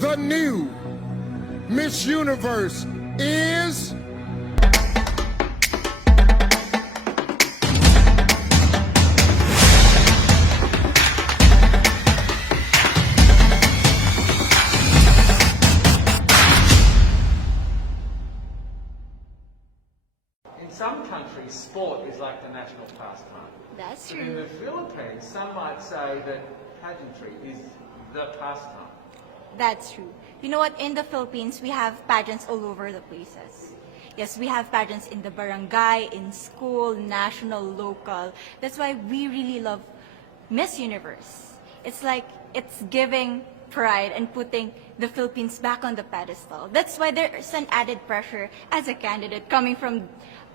the new Miss Universe is... In some countries, sport is like the national pastime. That's But in true. the Philippines, some might say that pageantry is the pastime. That's true. You know what? In the Philippines, we have pageants all over the places. Yes, we have pageants in the barangay, in school, national, local. That's why we really love Miss Universe. It's like it's giving pride and putting the Philippines back on the pedestal. That's why there's an added pressure as a candidate coming from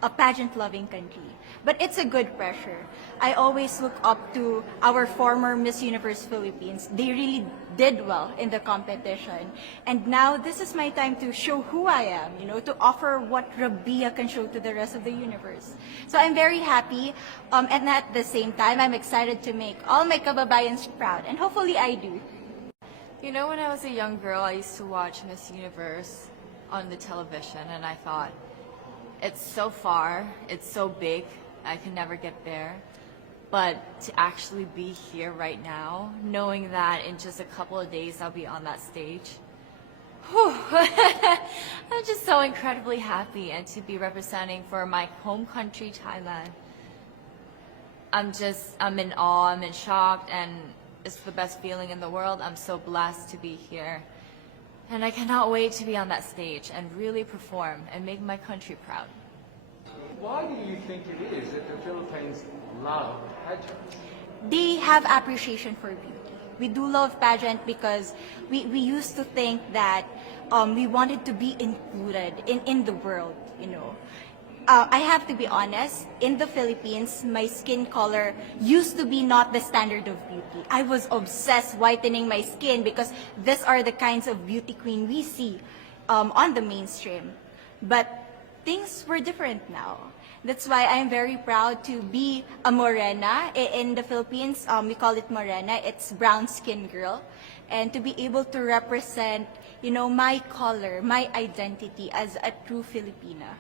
a pageant-loving country. But it's a good pressure. I always look up to our former Miss Universe Philippines. They really did well in the competition. And now this is my time to show who I am, you know, to offer what RABIYA can show to the rest of the universe. So I'm very happy, and at the same time, I'm excited to make all my kababayans proud, and hopefully I do. You know, when I was a young girl, I used to watch Miss Universe on the television, and I thought, it's so far, it's so big, I can never get there. But to actually be here right now, knowing that in just a couple of days I'll be on that stage, whew, I'm just so incredibly happy, and to be representing for my home country, Thailand. I'm in awe, I'm in shock, and it's the best feeling in the world. I'm so blessed to be here. And I cannot wait to be on that stage and really perform and make my country proud. Why do you think it is that the Philippines love pageants? They have appreciation for beauty. We do love pageant because we used to think that we wanted to be included in the world, you know. I have to be honest, in the Philippines, my skin color used to be not the standard of beauty. I was obsessed whitening my skin because these are the kinds of beauty queen we see on the mainstream. But things were different now. That's why I'm very proud to be a morena. In the Philippines, we call it morena. It's brown skin girl. And to be able to represent, you know, my color, my identity as a true Filipina.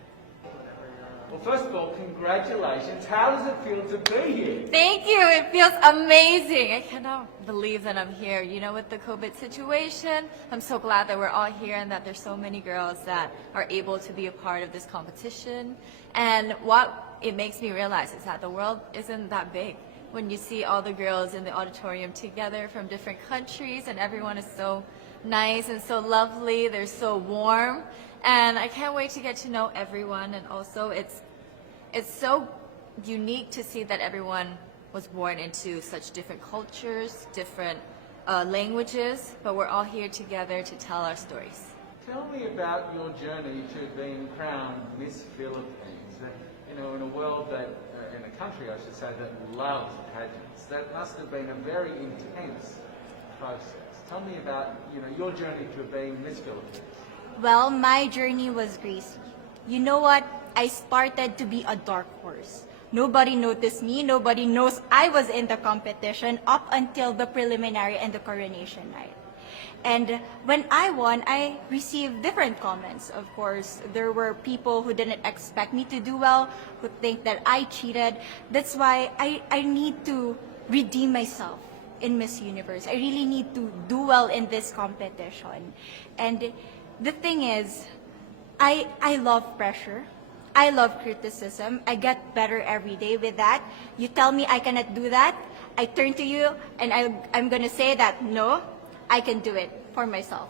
Well, first of all, congratulations. How does it feel to be here? Thank you. It feels amazing. I cannot believe that I'm here. You know, with the COVID situation, I'm so glad that we're all here and that there's so many girls that are able to be a part of this competition. And what it makes me realize is that the world isn't that big. When you see all the girls in the auditorium together from different countries, and everyone is so nice and so lovely, they're so warm. And I can't wait to get to know everyone. And also it's so unique to see that everyone was born into such different cultures, different languages, but we're all here together to tell our stories. Tell me about your journey to being crowned Miss Philippines. You know, in a world that, in a country I should say, that loves pageants. That must have been a very intense process. Tell me about, you know, your journey to being Miss Philippines. Well, my journey was crazy. You know what? I started to be a dark horse. Nobody noticed me. Nobody knows I was in the competition up until the preliminary and the coronation night. And when I won, I received different comments. Of course, there were people who didn't expect me to do well, who think that I cheated. That's why I need to redeem myself in Miss Universe. I really need to do well in this competition. And the thing is, I love pressure. I love criticism. I get better every day with that. You tell me I cannot do that, I turn to you and I'm gonna say that, no, I can do it for myself.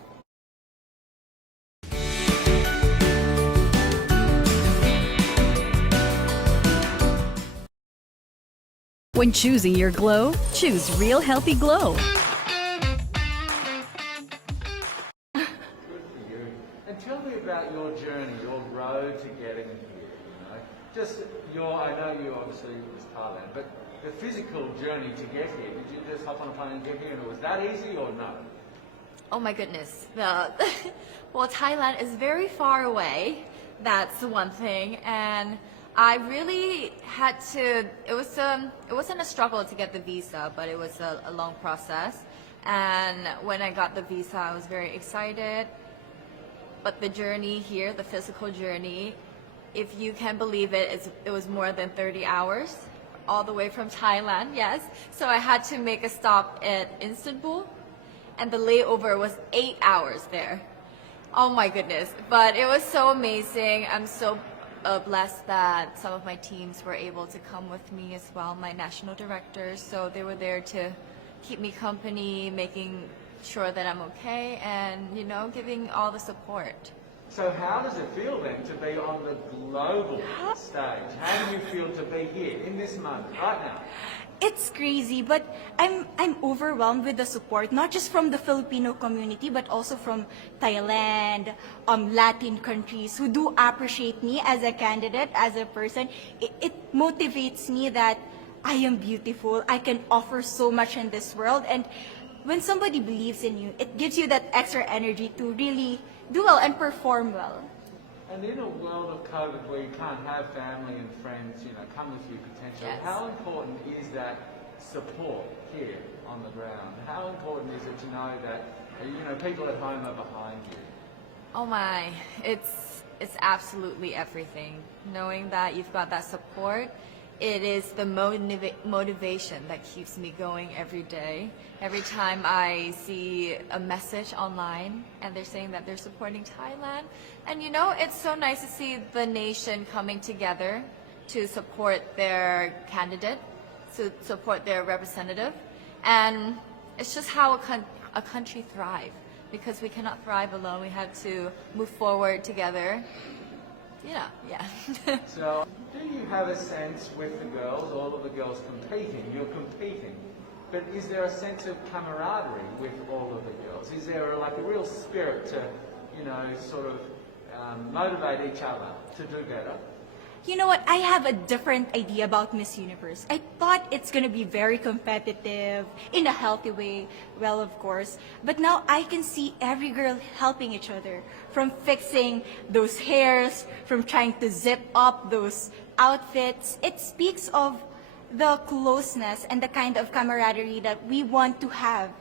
When choosing your glow, choose Real Healthy Glow. Good for you. And tell me about your journey, your road to getting here. You know, just I know you obviously was Thailand, but the physical journey to get here. Did you just hop on a plane and get here, and was that easy or no? Oh my goodness. Well, Thailand is very far away. That's one thing. And I really had to, it wasn't a struggle to get the visa, but it was a long process. And when I got the visa, I was very excited. But the journey here, the physical journey, if you can believe it, it was more than 30 hours, all the way from Thailand, yes. So I had to make a stop at Istanbul, and the layover was 8 hours there. Oh my goodness. But it was so amazing. I'm so blessed that some of my teams were able to come with me as well, my national directors. So they were there to keep me company, making sure that I'm okay, and, you know, giving all the support. So how does it feel then to be on the global stage? How do you feel to be here in this moment, right now? It's crazy, but I'm overwhelmed with the support, not just from the Filipino community, but also from Thailand, Latin countries who do appreciate me as a candidate, as a person. It motivates me that I am beautiful, I can offer so much in this world, and when somebody believes in you, it gives you that extra energy to really do well and perform well. And in a world of COVID where you can't have family and friends, you know, come with you potentially, Yes. how important is that support here on the ground? How important is it to know that, you know, people at home are behind you? Oh my, it's absolutely everything. Knowing that you've got that support, it is the motivation that keeps me going every day. Every time I see a message online and they're saying that they're supporting Thailand, and you know, it's so nice to see the nation coming together to support their candidate, to support their representative, and it's just how a country thrives, because we cannot thrive alone. We have to move forward together. Yeah. So, do you have a sense with the girls, all of the girls competing, you're competing, but is there a sense of camaraderie with all of the girls? Is there like a real spirit to, you know, sort of motivate each other to do better? You know what? I have a different idea about Miss Universe. I thought it's gonna be very competitive, in a healthy way, well, of course. But now I can see every girl helping each other, from fixing those hairs, from trying to zip up those outfits. It speaks of the closeness and the kind of camaraderie that we want to have.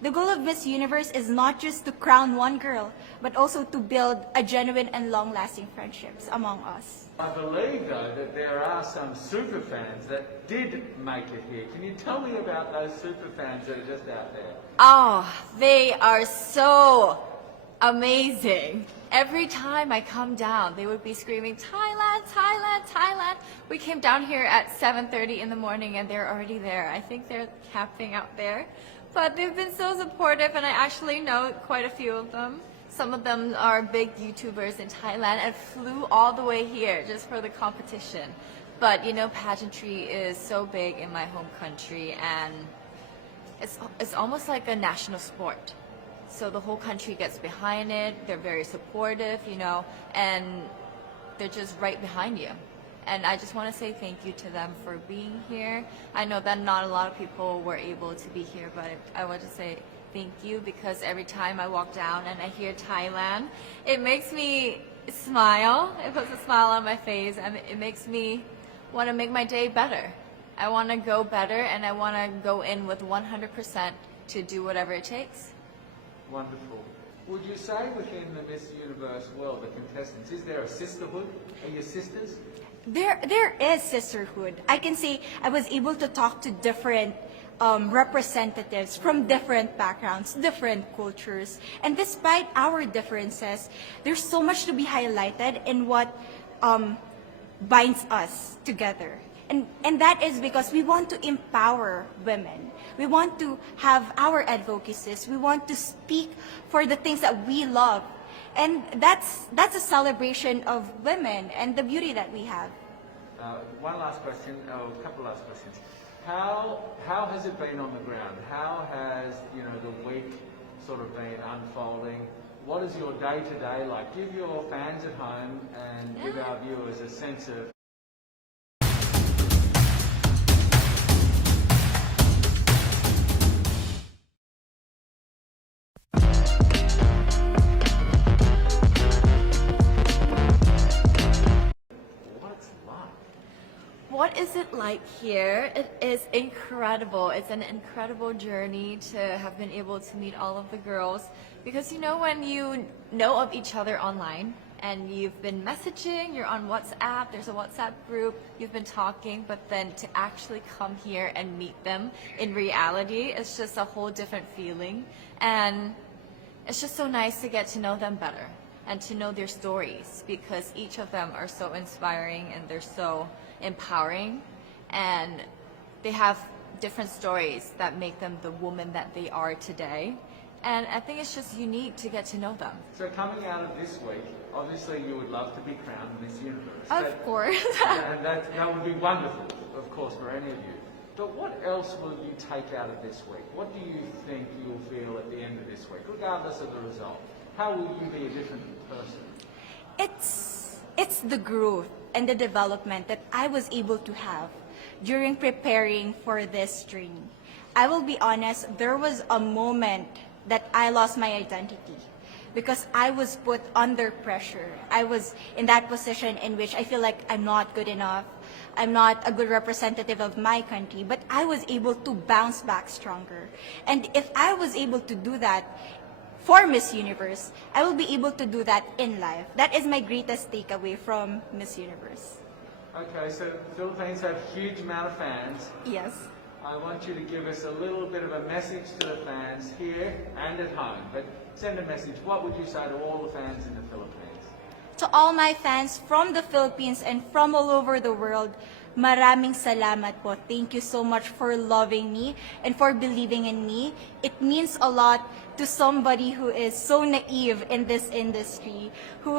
The goal of Miss Universe is not just to crown one girl, but also to build a genuine and long-lasting friendships among us. I believe, though, that there are some super fans that did make it here. Can you tell me about those super fans that are just out there? Oh, they are so amazing. Every time I come down, they would be screaming, Thailand, Thailand, Thailand. We came down here at 7:30 in the morning and they're already there. I think they're camping out there. But they've been so supportive, and I actually know quite a few of them. Some of them are big YouTubers in Thailand and flew all the way here just for the competition. But you know, pageantry is so big in my home country, and it's almost like a national sport. So the whole country gets behind it. They're very supportive, you know, and they're just right behind you. And I just want to say thank you to them for being here. I know that not a lot of people were able to be here, but I want to say thank you, because every time I walk down and I hear Thailand, it makes me smile. It puts a smile on my face, and it makes me want to make my day better. I want to go better, and I want to go in with 100% to do whatever it takes. Wonderful. Would you say within the Miss Universe world, the contestants, is there a sisterhood? Are you sisters? There is sisterhood. I can say I was able to talk to different representatives from different backgrounds, different cultures. And despite our differences, there's so much to be highlighted in what binds us together. And that is because we want to empower women. We want to have our advocacies. We want to speak for the things that we love. And that's a celebration of women and the beauty that we have. One last question, a couple last questions. How has it been on the ground? How has, you know, the week sort of been unfolding? What is your day-to-day like? Give your fans at home and give our viewers a sense of is it like here? It is incredible. It's an incredible journey to have been able to meet all of the girls, because you know, when you know of each other online and you've been messaging, you're on WhatsApp, there's a WhatsApp group, you've been talking, but then to actually come here and meet them in reality, it's just a whole different feeling. And it's just so nice to get to know them better and to know their stories, because each of them are so inspiring and they're so empowering, and they have different stories that make them the woman that they are today. And I think it's just unique to get to know them. So coming out of this week, obviously you would love to be crowned Miss Universe. Of course. And that would be wonderful, of course, for any of you. But what else will you take out of this week? What do you think you'll feel at the end of this week, regardless of the result? How will you be a different person? It's the growth and the development that I was able to have during preparing for this journey. I will be honest, there was a moment that I lost my identity because I was put under pressure. I was in that position in which I feel like I'm not good enough. I'm not a good representative of my country, but I was able to bounce back stronger. And if I was able to do that for Miss Universe, I will be able to do that in life. That is my greatest takeaway from Miss Universe. Okay, so the Philippines have a huge amount of fans. Yes. I want you to give us a little bit of a message to the fans here and at home. But send a message. What would you say to all the fans in the Philippines? To all my fans from the Philippines and from all over the world, maraming salamat po. Thank you so much for loving me and for believing in me. It means a lot to somebody who is so naive in this industry, who